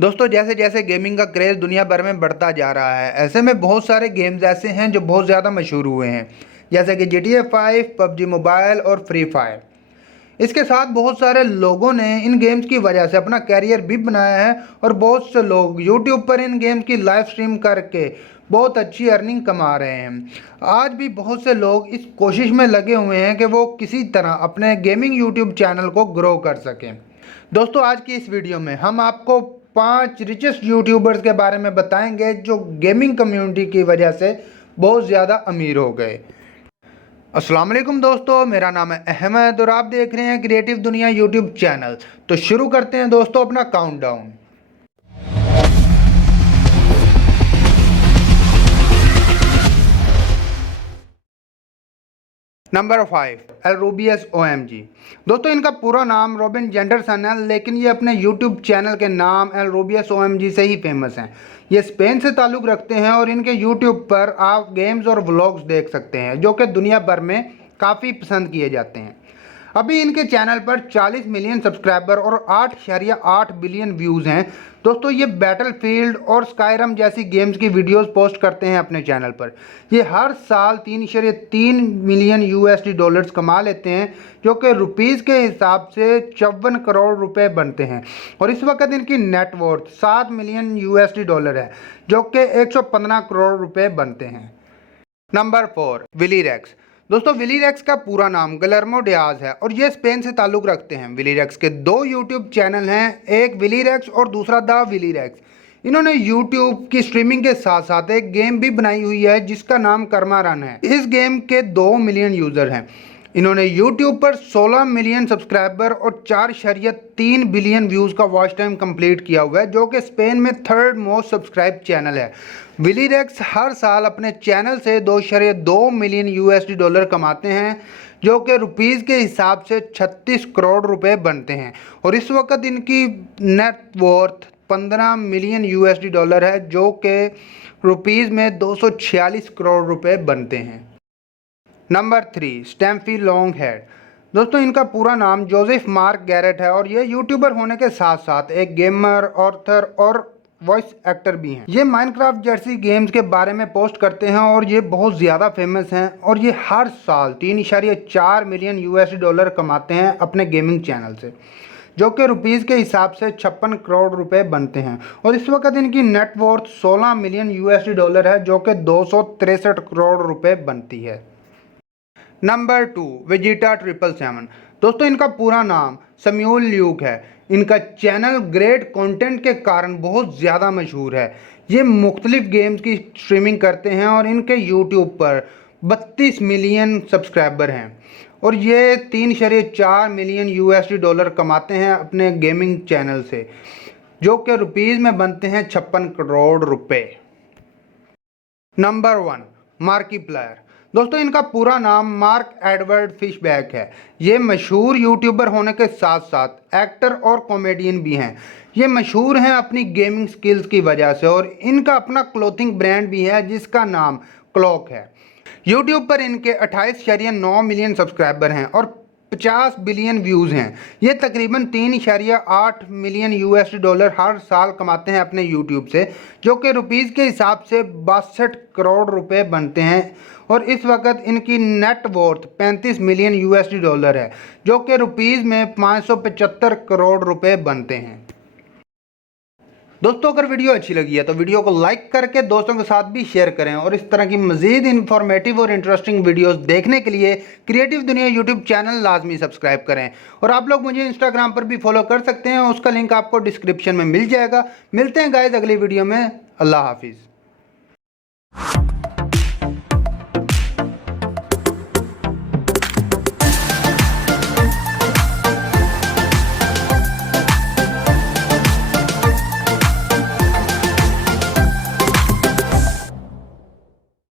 दोस्तों जैसे जैसे गेमिंग का क्रेज़ दुनिया भर में बढ़ता जा रहा है, ऐसे में बहुत सारे गेम्स ऐसे हैं जो बहुत ज़्यादा मशहूर हुए हैं, जैसे कि GTA 5, PUBG मोबाइल और फ्री फायर। इसके साथ बहुत सारे लोगों ने इन गेम्स की वजह से अपना कैरियर भी बनाया है और बहुत से लोग यूट्यूब पर इन गेम्स की लाइव स्ट्रीम करके बहुत अच्छी अर्निंग कमा रहे हैं। आज भी बहुत से लोग इस कोशिश में लगे हुए हैं कि वो किसी तरह अपने गेमिंग यूट्यूब चैनल को ग्रो कर सकें। दोस्तों आज की इस वीडियो में हम आपको 5 रिचेस्ट यूट्यूबर्स के बारे में बताएंगे जो गेमिंग कम्युनिटी की वजह से बहुत ज़्यादा अमीर हो गए। अस्सलाम वालेकुम दोस्तों, मेरा नाम है अहमद और आप देख रहे हैं क्रिएटिव दुनिया यूट्यूब चैनल। तो शुरू करते हैं दोस्तों अपना काउंटडाउन। Number 5, एलरूबियस OMG। दोस्तों इनका पूरा नाम रॉबिन जेंडरसन है, लेकिन ये अपने यूट्यूब चैनल के नाम एलरूबियस OMG से ही फेमस हैं। ये स्पेन से ताल्लुक़ रखते हैं और इनके यूट्यूब पर आप गेम्स और व्लॉग्स देख सकते हैं जो कि दुनिया भर में काफ़ी पसंद किए जाते हैं। अभी इनके चैनल पर 40 मिलियन सब्सक्राइबर और 8.8 बिलियन व्यूज़ हैं। दोस्तों ये बैटलफील्ड और स्काईरम जैसी गेम्स की वीडियोस पोस्ट करते हैं अपने चैनल पर। ये हर साल 3.3 मिलियन USD कमा लेते हैं, जो कि रुपीज़ के हिसाब से 54 करोड़ रुपए बनते हैं। और इस वक्त इनकी नेटवर्थ 7 मिलियन USD है, जो कि 115 करोड़ रुपए बनते हैं। Number 4, Willy Rex. दोस्तों विली रेक्स का पूरा नाम गलर्मो डियाज है और ये स्पेन से ताल्लुक़ रखते हैं। विली रेक्स के 2 यूट्यूब चैनल हैं, एक विली रेक्स और दूसरा द विली रेक्स। इन्होंने यूट्यूब की स्ट्रीमिंग के साथ साथ एक गेम भी बनाई हुई है जिसका नाम कर्मा रन है। इस गेम के 2 मिलियन यूज़र हैं। इन्होंने यूट्यूब पर 16 मिलियन सब्सक्राइबर और 4.3 बिलियन व्यूज़ का वॉच टाइम कंप्लीट किया हुआ है, जो कि स्पेन में 3rd मोस्ट सब्सक्राइब चैनल है। विली रेक्स हर साल अपने चैनल से 2.2 मिलियन USD कमाते हैं, जो कि रुपीज़ के हिसाब से 36 करोड़ रुपए बनते हैं। और इस वक्त इनकी नेटवर्थ 15 मिलियन USD है, जो कि रुपीज़ में 246 करोड़ रुपए बनते हैं। नंबर 3, स्टैम्फी लॉन्गहेड। दोस्तों इनका पूरा नाम जोसेफ मार्क गैरेट है और ये यूट्यूबर होने के साथ साथ एक गेमर, ऑथर और वॉइस एक्टर भी हैं। ये माइनक्राफ्ट जैसी गेम्स के बारे में पोस्ट करते हैं और ये बहुत ज़्यादा फेमस हैं और ये हर साल 3.4 मिलियन USD कमाते हैं अपने गेमिंग चैनल से, जो कि रुपीज़ के हिसाब से 56 करोड़ रुपए बनते हैं। और इस वक्त इनकी नेटवर्थ 16 मिलियन USD है, जो कि 263 करोड़ रुपए बनती है। Number 2, Vegeta 777। दोस्तों इनका पूरा नाम सैमुअल ल्यूक है। इनका चैनल ग्रेट कंटेंट के कारण बहुत ज़्यादा मशहूर है। ये मुख्तलिफ गेम्स की स्ट्रीमिंग करते हैं और इनके यूट्यूब पर 32 मिलियन सब्सक्राइबर हैं और ये 3.4 मिलियन USD कमाते हैं अपने गेमिंग चैनल से, जो कि रुपीज़ में बनते हैं 56 करोड़ रुपए। नंबर 1, मार्किप्लायर। दोस्तों इनका पूरा नाम मार्क एडवर्ड फिशबैक है। ये मशहूर यूट्यूबर होने के साथ साथ एक्टर और कॉमेडियन भी हैं। ये मशहूर हैं अपनी गेमिंग स्किल्स की वजह से और इनका अपना क्लोथिंग ब्रांड भी है जिसका नाम क्लॉक है। यूट्यूब पर इनके 28.9 मिलियन सब्सक्राइबर हैं और 50 बिलियन व्यूज़ हैं। ये तकरीबन 3.8 मिलियन USD हर साल कमाते हैं अपने यूट्यूब से, जो कि रुपीज़ के हिसाब से 62 करोड़ रुपए बनते हैं। और इस वक्त इनकी नेटवर्थ 35 मिलियन USD है, जो कि रुपीज़ में 575 करोड़ रुपए बनते हैं। दोस्तों अगर वीडियो अच्छी लगी है तो वीडियो को लाइक करके दोस्तों के साथ भी शेयर करें और इस तरह की मज़ीद इन्फॉर्मेटिव और इंटरेस्टिंग वीडियोस देखने के लिए क्रिएटिव दुनिया यूट्यूब चैनल लाजमी सब्सक्राइब करें। और आप लोग मुझे इंस्टाग्राम पर भी फॉलो कर सकते हैं, उसका लिंक आपको डिस्क्रिप्शन में मिल जाएगा। मिलते हैं गाइस अगली वीडियो में। अल्लाह हाफिज़।